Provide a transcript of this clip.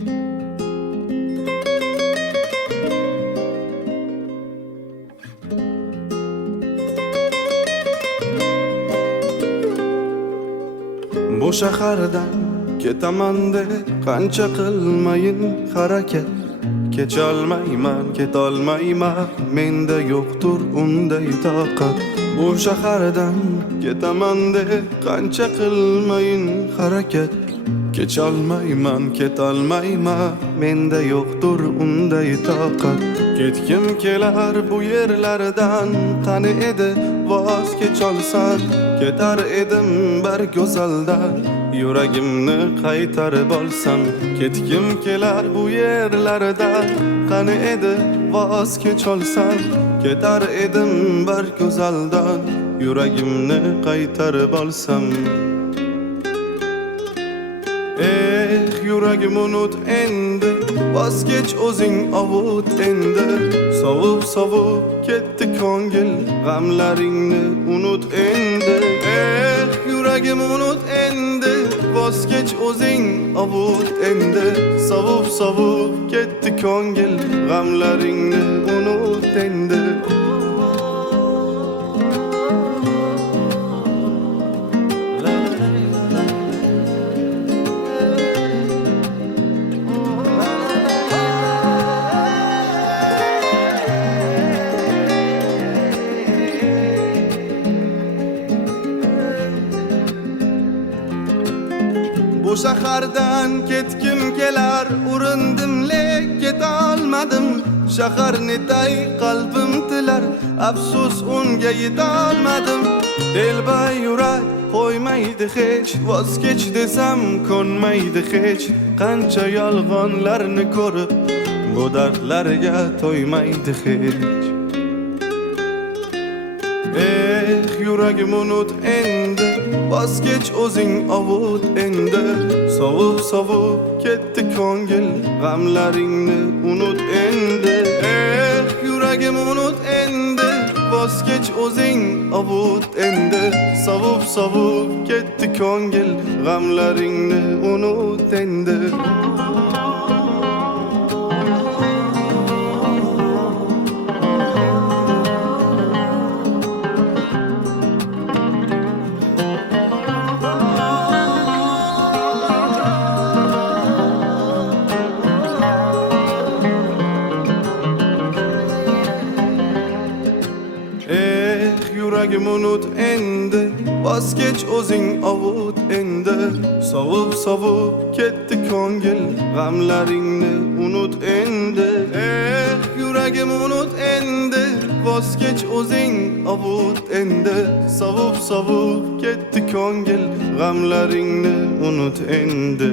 Bu shahardan ketaman deb qancha qilmayin harakat, kecholmayman, ketolmayman, menda yo'qtur unday toqat. Bu shahardan ketaman deb qancha qilmayin harakat, kecholmayman, ketolmayman, menda yo'qtur unday toqat. Ketkim kelar bu yerlardan, qani edi voz kecholsam, ketar edim bir go'zaldan, yuragimni qaytarib olsam. Ketkim kelar bu yerlardan, qani edi voz kecholsam, ketar edim bir go'zaldan, yuragimni qaytarib olsam. Yuragim unut endi, vazkech o'zing ovut endi. Sovib sovib ketdi ko'ngil, g'amlaringni unut endi. Yuragim unut endi, vazkech o'zing ovut endi. Sovib sovib ketdi ko'ngil, g'amlaringni unut endi. Bu shahardan ketkim kelar, urindim lek ketolmadim. Shahar netay qalbim tilar, afsus unga yetolmadim. Delbay yurak qo'ymaydi hech, voz kech desam ko'nmaydi hech. Qancha yolg'onlarni ko'rib, bu dardlarga to'ymaydi hech. Yuragim unut endi, vazkech o'zing ovut endi. Sovib sovib ketdi ko'ngil, g'amlaringni unut endi. Yuragim unut endi, vazkech o'zing ovut endi. Sovib sovib ketdi ko'ngil, g'amlaringni unut endi. Yuragim unut endi, vazkech o'zing ovut endi. Sovib sovib ketdi ko'ngil, g'amlaringni unut endi. Yuragim unut endi, vazkech o'zing ovut endi. Sovib sovib ketdi ko'ngil, g'amlaringni unut endi.